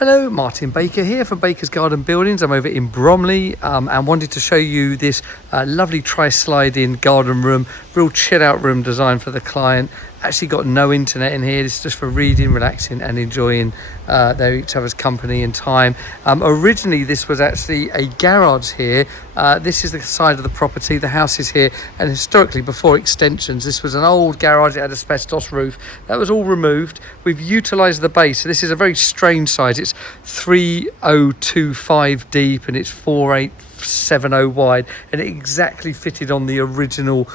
Hello, Martin Baker here from Baker's Garden Buildings. I'm over in Bromley and wanted to show you this lovely tri-slide-in garden room, real chill-out room designed for the client. Actually got no internet in here. It's just for reading, relaxing and enjoying each other's company and time. Originally this was actually a garage here. This is the side of the property. The house is here, and historically before extensions this was an old garage. It had asbestos roof. That was all removed. We've utilised the base. So this is a very strange size. It's 3025 deep and it's 4870 wide, and it exactly fitted on the original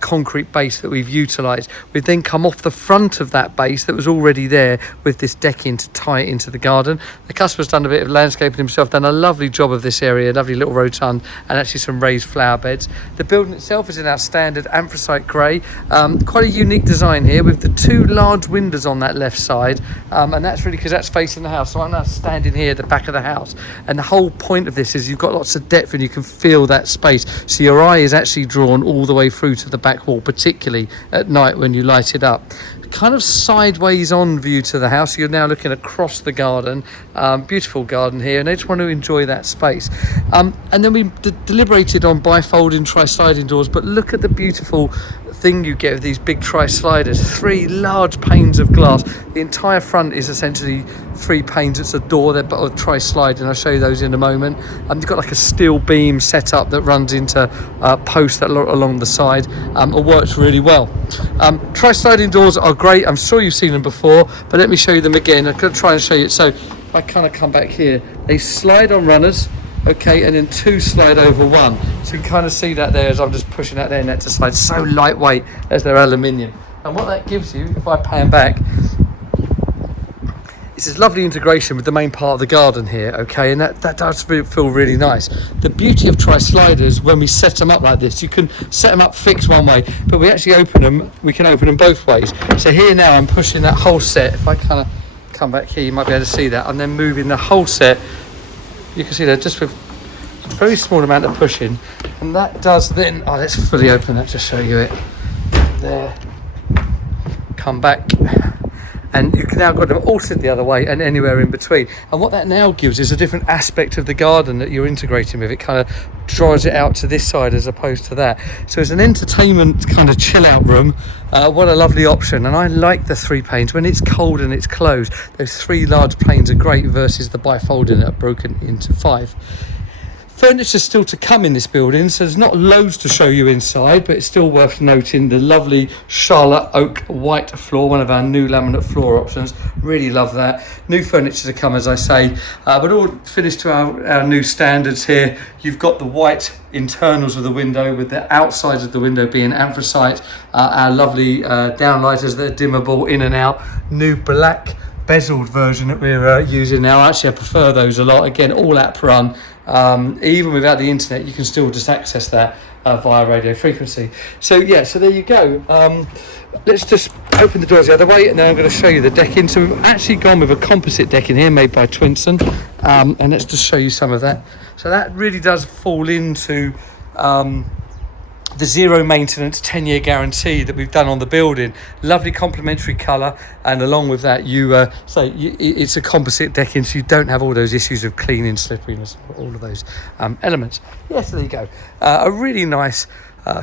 concrete base that we've utilised. We've then come off the front of that base that was already there with this decking to tie it into the garden. The customer's done a bit of landscaping himself, done a lovely job of this area, lovely little rotund and actually some raised flower beds. The building itself is in our standard anthracite grey. Quite a unique design here with the two large windows on that left side, and that's really because that's facing the house. So I'm now standing here at the back of the house, and the whole point of this is you've got lots of depth and you can feel that space, so your eye is actually drawn all the way through to the back wall, particularly at night when you light it up. Kind of sideways on view to the house. You're now looking across the garden. Beautiful garden here, and I just want to enjoy that space. And then we deliberated on bifolding tri-sliding doors, but look at the beautiful thing you get with these big tri-sliders. 3 large panes of glass. The entire front is essentially 3 panes. It's a door there, but of tri-sliding. I'll show you those in a moment. You've got like a steel beam set up that runs into posts that along the side. It works really well. Tri-sliding doors are great. I'm sure you've seen them before, but let me show you them again. I'm going to try and show you it. So if I kind of come back here, they slide on runners. Okay, and then 2 slide over 1. So you can kind of see that there as I'm just pushing that there, and that just slides so lightweight as they're aluminium. And what that gives you, if I pan back, is this lovely integration with the main part of the garden here, okay, and that does feel really nice. The beauty of tri-sliders, when we set them up like this, you can set them up fixed one way, but we actually we can open them both ways. So here now I'm pushing that whole set. If I kind of come back here, you might be able to see that. I'm then moving the whole set. You can see that just with a very small amount of pushing, and that does then, let's fully open that to show you it. There, come back, and you can now got them all sit the other way and anywhere in between. And what that now gives is a different aspect of the garden that you're integrating with. It kind of draws it out to this side as opposed to that. So it's an entertainment kind of chill out room. What a lovely option. And I like the 3 panes. When it's cold and it's closed, those 3 large panes are great versus the bifolding that are broken into 5. Furniture still to come in this building, so there's not loads to show you inside, but it's still worth noting the lovely Charlotte oak white floor, one of our new laminate floor options. Really love that. New furniture to come, as I say, but all finished to our new standards here. You've got the white internals of the window with the outsides of the window being anthracite, our lovely downlighters that are dimmable in and out, new black bezeled version that we're using now. Actually, I prefer those a lot. Again, all app run. Even without the internet, you can still just access that via radio frequency. So yeah, so there you go. Let's just open the doors the other way, and then I'm going to show you the decking. So we've actually gone with a composite decking here made by Twinson, and let's just show you some of that. So that really does fall into the 0 maintenance 10-year guarantee that we've done on the building. Lovely complementary colour, and along with that it's a composite decking, so you don't have all those issues of cleaning, slipperiness, all of those elements. Yes, there you go. A really nice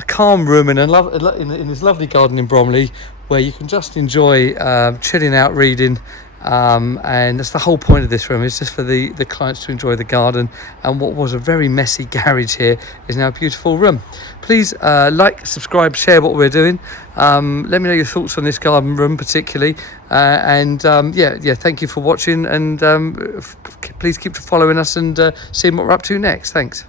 calm room in this lovely garden in Bromley, where you can just enjoy chilling out, reading. And that's the whole point of this room, is just for the clients to enjoy the garden, and what was a very messy garage here is now a beautiful room. Please like, subscribe, share what we're doing. Let me know your thoughts on this garden room particularly, and thank you for watching, and please keep following us and seeing what we're up to next. Thanks.